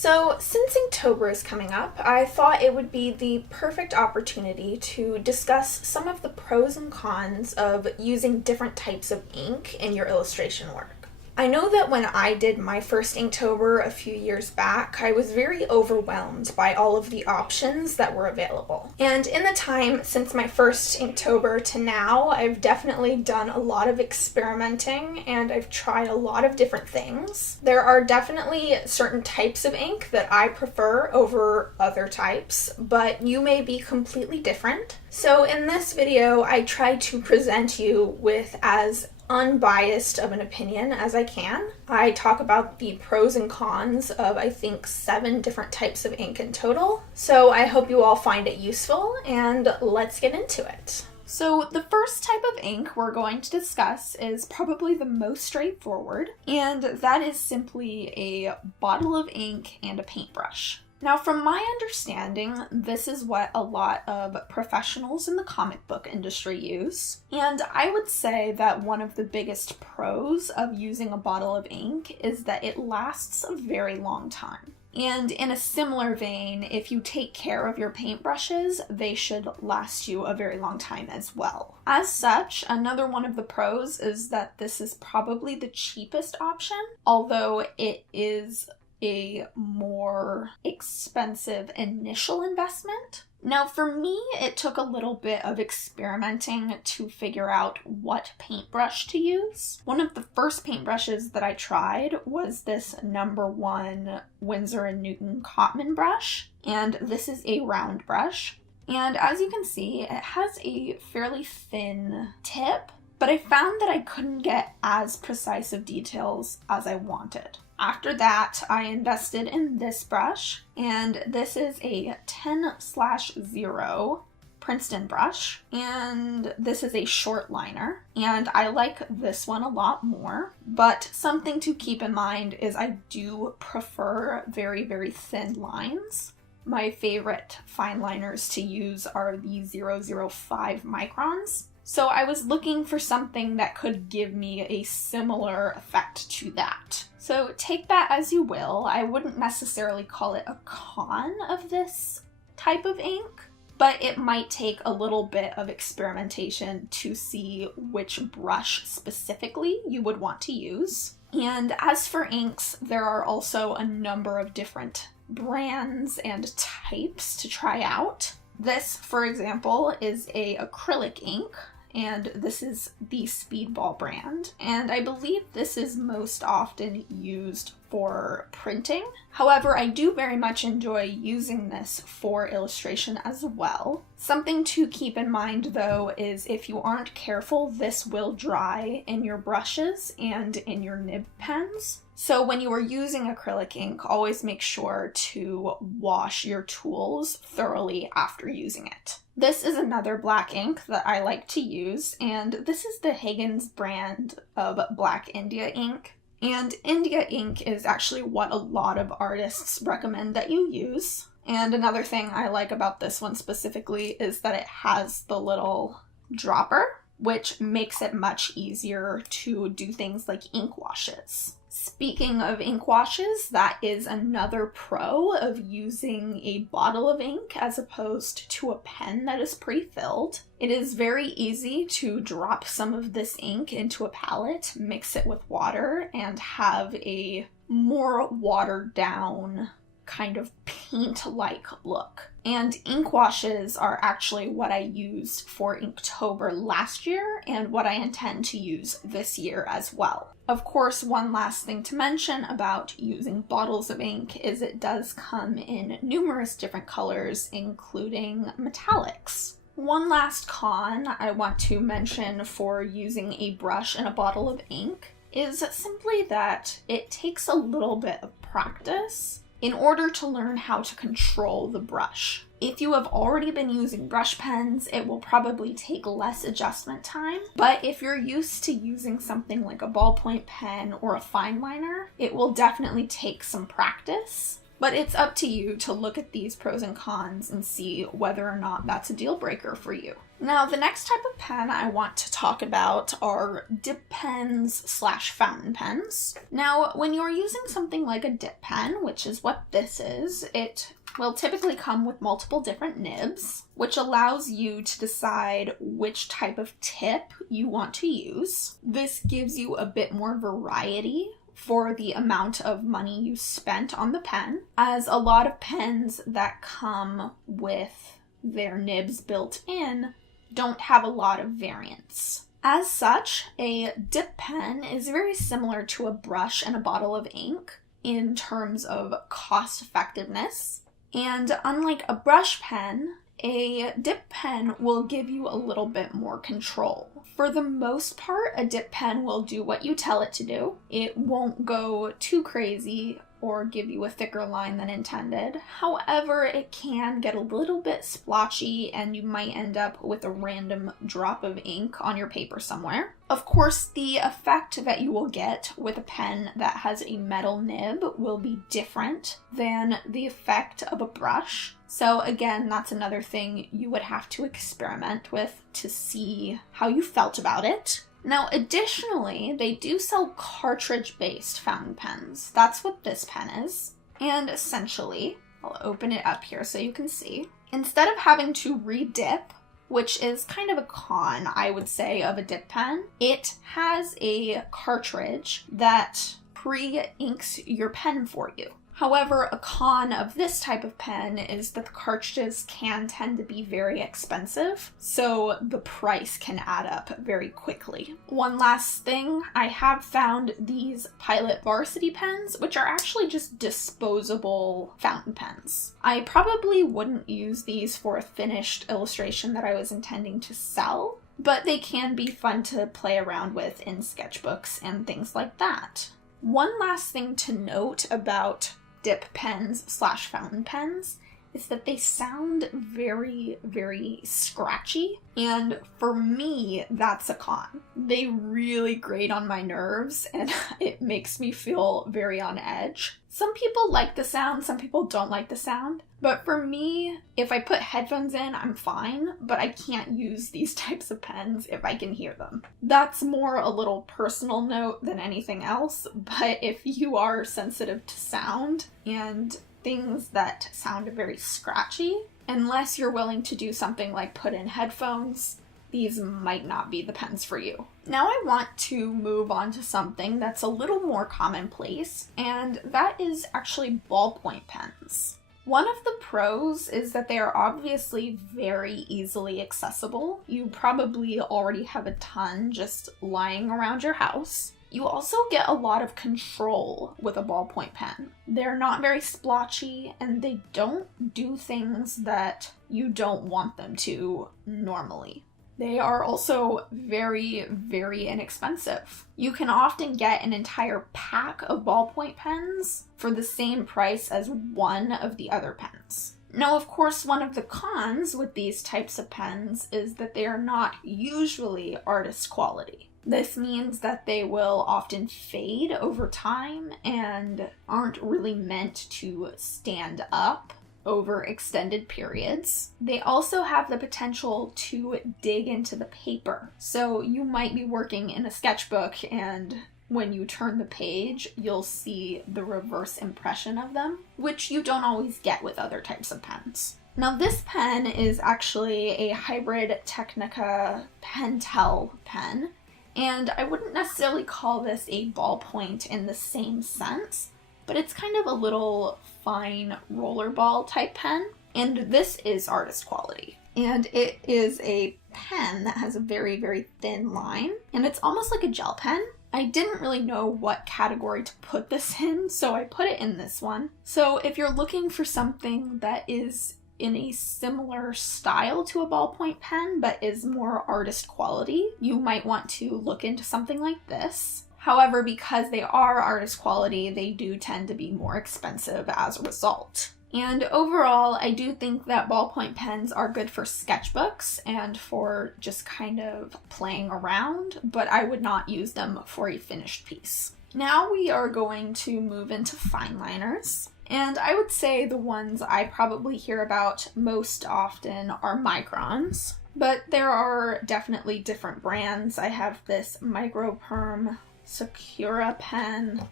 So, since Inktober is coming up, I thought it would be the perfect opportunity to discuss some of the pros and cons of using different types of ink in your illustration work. I know that when I did my first Inktober a few years back, I was very overwhelmed by all of the options that were available. And in the time since my first Inktober to now, I've definitely done a lot of experimenting and I've tried a lot of different things. There are definitely certain types of ink that I prefer over other types, but you may be completely different. So in this video, I try to present you with as unbiased of an opinion as I can. I talk about the pros and cons of, I think, 7 different types of ink in total. So I hope you all find it useful, and let's get into it. So the first type of ink we're going to discuss is probably the most straightforward, and that is simply a bottle of ink and a paintbrush. Now, from my understanding, this is what a lot of professionals in the comic book industry use. And I would say that one of the biggest pros of using a bottle of ink is that it lasts a very long time. And in a similar vein, if you take care of your paintbrushes, they should last you a very long time as well. As such, another one of the pros is that this is probably the cheapest option, although it is a more expensive initial investment. Now, for me, it took a little bit of experimenting to figure out what paintbrush to use. One of the first paintbrushes that I tried was this #1 Winsor & Newton Cotman brush, and this is a round brush. And as you can see, it has a fairly thin tip, but I found that I couldn't get as precise of details as I wanted. After that, I invested in this brush, and this is a 10/0 Princeton brush, and this is a short liner, and I like this one a lot more, but something to keep in mind is I do prefer very, very thin lines. My favorite fine liners to use are the 0.005 microns. So I was looking for something that could give me a similar effect to that. So take that as you will. I wouldn't necessarily call it a con of this type of ink, but it might take a little bit of experimentation to see which brush specifically you would want to use. And as for inks, there are also a number of different brands and types to try out. This, for example, is a acrylic ink, and this is the Speedball brand, and I believe this is most often used for printing. However, I do very much enjoy using this for illustration as well. Something to keep in mind though is if you aren't careful, this will dry in your brushes and in your nib pens. So when you are using acrylic ink, always make sure to wash your tools thoroughly after using it. This is another black ink that I like to use, and this is the Higgins brand of Black India ink. And India ink is actually what a lot of artists recommend that you use. And another thing I like about this one specifically is that it has the little dropper, which makes it much easier to do things like ink washes. Speaking of ink washes, that is another pro of using a bottle of ink as opposed to a pen that is pre-filled. It is very easy to drop some of this ink into a palette, mix it with water, and have a more watered down kind of paint-like look. And ink washes are actually what I used for Inktober last year and what I intend to use this year as well. Of course, one last thing to mention about using bottles of ink is it does come in numerous different colors, including metallics. One last con I want to mention for using a brush and a bottle of ink is simply that it takes a little bit of practice in order to learn how to control the brush. If you have already been using brush pens, it will probably take less adjustment time, but if you're used to using something like a ballpoint pen or a fine liner, it will definitely take some practice. But it's up to you to look at these pros and cons and see whether or not that's a deal breaker for you. Now, the next type of pen I want to talk about are dip pens / fountain pens. Now, when you're using something like a dip pen, which is what this is, it will typically come with multiple different nibs, which allows you to decide which type of tip you want to use. This gives you a bit more variety for the amount of money you spent on the pen, as a lot of pens that come with their nibs built in don't have a lot of variance. As such, a dip pen is very similar to a brush and a bottle of ink in terms of cost effectiveness. And unlike a brush pen, a dip pen will give you a little bit more control. For the most part, a dip pen will do what you tell it to do. It won't go too crazy or give you a thicker line than intended. However, it can get a little bit splotchy and you might end up with a random drop of ink on your paper somewhere. Of course, the effect that you will get with a pen that has a metal nib will be different than the effect of a brush. So again, that's another thing you would have to experiment with to see how you felt about it. Now, additionally, they do sell cartridge-based fountain pens. That's what this pen is. And essentially, I'll open it up here so you can see. Instead of having to re-dip, which is kind of a con, I would say, of a dip pen, it has a cartridge that pre-inks your pen for you. However, a con of this type of pen is that the cartridges can tend to be very expensive, so the price can add up very quickly. One last thing, I have found these Pilot Varsity pens, which are actually just disposable fountain pens. I probably wouldn't use these for a finished illustration that I was intending to sell, but they can be fun to play around with in sketchbooks and things like that. One last thing to note about dip pens / fountain pens is that they sound very, very scratchy. And for me, that's a con. They really grate on my nerves and it makes me feel very on edge. Some people like the sound, some people don't like the sound. But for me, if I put headphones in, I'm fine, but I can't use these types of pens if I can hear them. That's more a little personal note than anything else, but if you are sensitive to sound and things that sound very scratchy, unless you're willing to do something like put in headphones, these might not be the pens for you. Now I want to move on to something that's a little more commonplace, and that is actually ballpoint pens. One of the pros is that they are obviously very easily accessible. You probably already have a ton just lying around your house. You also get a lot of control with a ballpoint pen. They're not very splotchy and they don't do things that you don't want them to normally. They are also very, very inexpensive. You can often get an entire pack of ballpoint pens for the same price as one of the other pens. Now, of course, one of the cons with these types of pens is that they are not usually artist quality. This means that they will often fade over time and aren't really meant to stand up over extended periods. They also have the potential to dig into the paper. So you might be working in a sketchbook and when you turn the page, you'll see the reverse impression of them, which you don't always get with other types of pens. Now this pen is actually a hybrid Technica Pentel pen, and I wouldn't necessarily call this a ballpoint in the same sense, but it's kind of a little fine rollerball type pen, and this is artist quality. And it is a pen that has a very, very thin line, and it's almost like a gel pen. I didn't really know what category to put this in, so I put it in this one. So if you're looking for something that is in a similar style to a ballpoint pen, but is more artist quality, you might want to look into something like this. However, because they are artist quality, they do tend to be more expensive as a result. And overall, I do think that ballpoint pens are good for sketchbooks and for just kind of playing around, but I would not use them for a finished piece. Now we are going to move into Fineliners. And I would say the ones I probably hear about most often are microns, but there are definitely different brands. I have this Microperm Sakura pen.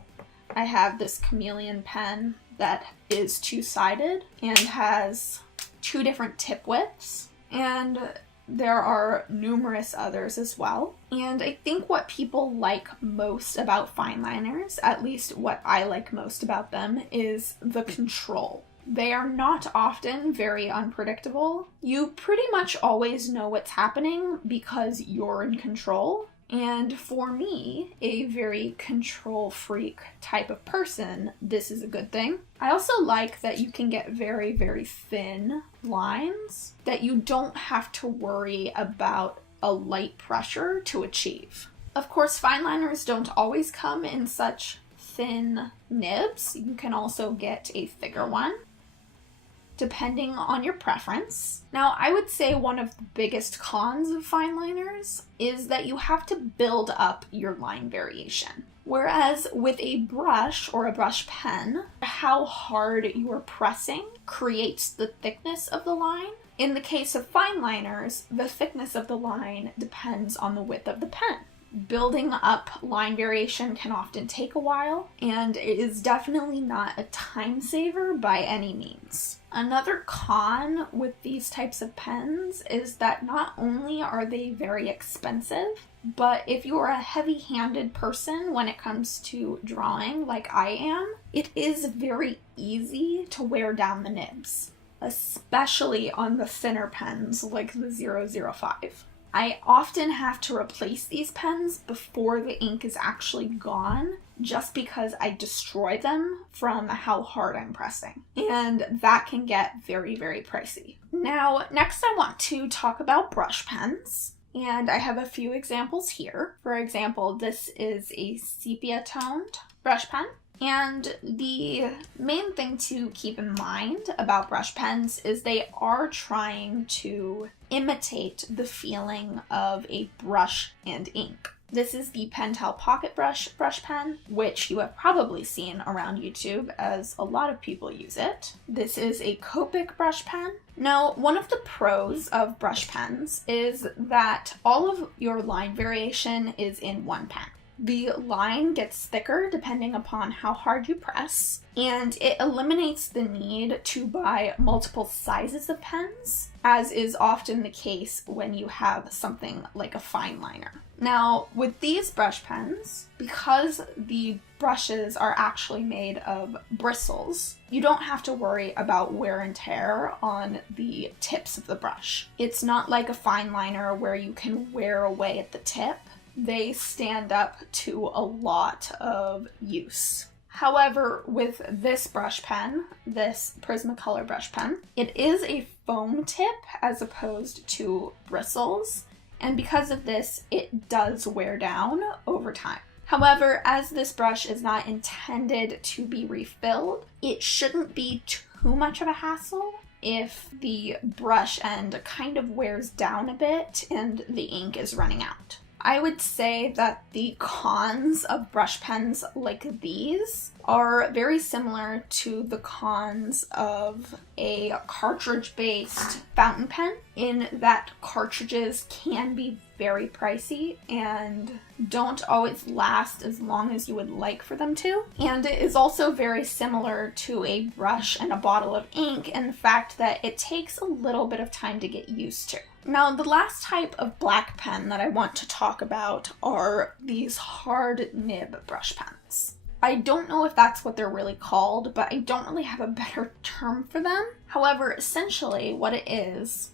I have this Chameleon pen that is two-sided and has 2 different tip widths, and there are numerous others as well. And I think what people like most about Fineliners, at least what I like most about them, is the control. They are not often very unpredictable. You pretty much always know what's happening because you're in control. And for me, a very control freak type of person, this is a good thing. I also like that you can get very, very thin lines that you don't have to worry about a light pressure to achieve. Of course, Fineliners don't always come in such thin nibs. You can also get a thicker one, depending on your preference. Now, I would say one of the biggest cons of Fineliners is that you have to build up your line variation. Whereas with a brush or a brush pen, how hard you are pressing creates the thickness of the line. In the case of Fineliners, the thickness of the line depends on the width of the pen. Building up line variation can often take a while, and it is definitely not a time saver by any means. Another con with these types of pens is that not only are they very expensive, but if you're a heavy-handed person when it comes to drawing like I am, it is very easy to wear down the nibs, especially on the thinner pens like the 005. I often have to replace these pens before the ink is actually gone, just because I destroy them from how hard I'm pressing. And that can get very, very pricey. Now, next I want to talk about brush pens. And I have a few examples here. For example, this is a sepia-toned brush pen. And the main thing to keep in mind about brush pens is they are trying to imitate the feeling of a brush and ink. This is the Pentel Pocket Brush pen, which you have probably seen around YouTube as a lot of people use it. This is a Copic brush pen. Now, one of the pros of brush pens is that all of your line variation is in one pen. The line gets thicker depending upon how hard you press, and it eliminates the need to buy multiple sizes of pens, as is often the case when you have something like a fine liner. Now, with these brush pens, because the brushes are actually made of bristles, you don't have to worry about wear and tear on the tips of the brush. It's not like a fine liner where you can wear away at the tip. They stand up to a lot of use. However, with this brush pen, this Prismacolor brush pen, it is a foam tip as opposed to bristles, and because of this, it does wear down over time. However, as this brush is not intended to be refilled, it shouldn't be too much of a hassle if the brush end kind of wears down a bit and the ink is running out. I would say that the cons of brush pens like these are very similar to the cons of a cartridge-based fountain pen, in that cartridges can be very pricey and don't always last as long as you would like for them to. And it is also very similar to a brush and a bottle of ink in the fact that it takes a little bit of time to get used to. Now, the last type of black pen that I want to talk about are these hard nib brush pens. I don't know if that's what they're really called, but I don't really have a better term for them. However, essentially what it is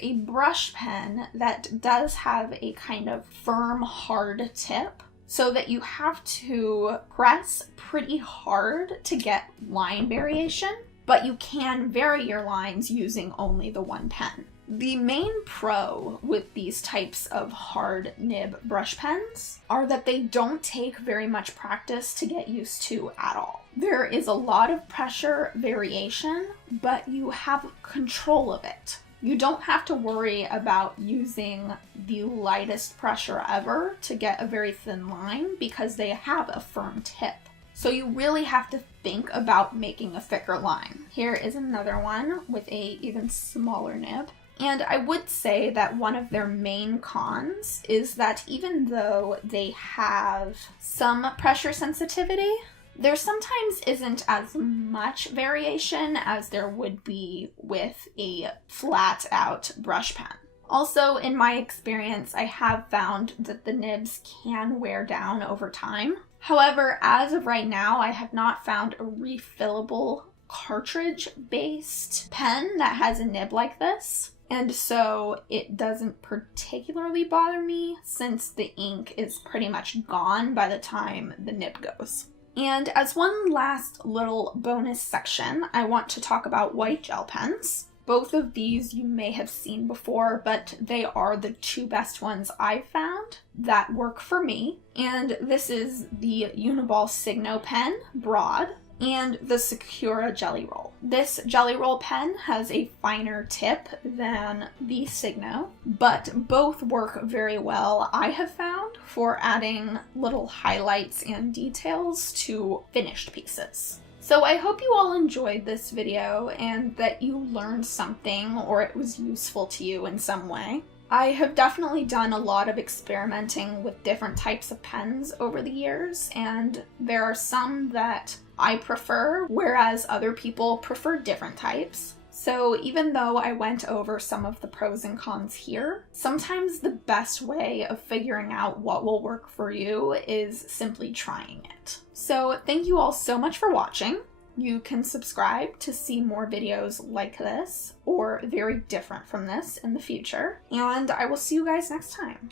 a brush pen that does have a kind of firm, hard tip, so that you have to press pretty hard to get line variation, but you can vary your lines using only the one pen. The main pro with these types of hard nib brush pens are that they don't take very much practice to get used to at all. There is a lot of pressure variation, but you have control of it. You don't have to worry about using the lightest pressure ever to get a very thin line because they have a firm tip. So you really have to think about making a thicker line. Here is another one with a even smaller nib. And I would say that one of their main cons is that even though they have some pressure sensitivity, there sometimes isn't as much variation as there would be with a flat out brush pen. Also, in my experience, I have found that the nibs can wear down over time. However, as of right now, I have not found a refillable cartridge-based pen that has a nib like this. And so it doesn't particularly bother me since the ink is pretty much gone by the time the nib goes. And as one last little bonus section, I want to talk about white gel pens. Both of these you may have seen before, but they are the two best ones I've found that work for me. And this is the Uniball Signo pen, broad, and the Sakura Jelly Roll. This Jelly Roll pen has a finer tip than the Signo, but both work very well, I have found, for adding little highlights and details to finished pieces. So I hope you all enjoyed this video and that you learned something or it was useful to you in some way. I have definitely done a lot of experimenting with different types of pens over the years, and there are some that I prefer, whereas other people prefer different types. So even though I went over some of the pros and cons here, sometimes the best way of figuring out what will work for you is simply trying it. So thank you all so much for watching. You can subscribe to see more videos like this, or very different from this in the future, and I will see you guys next time.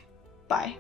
Bye.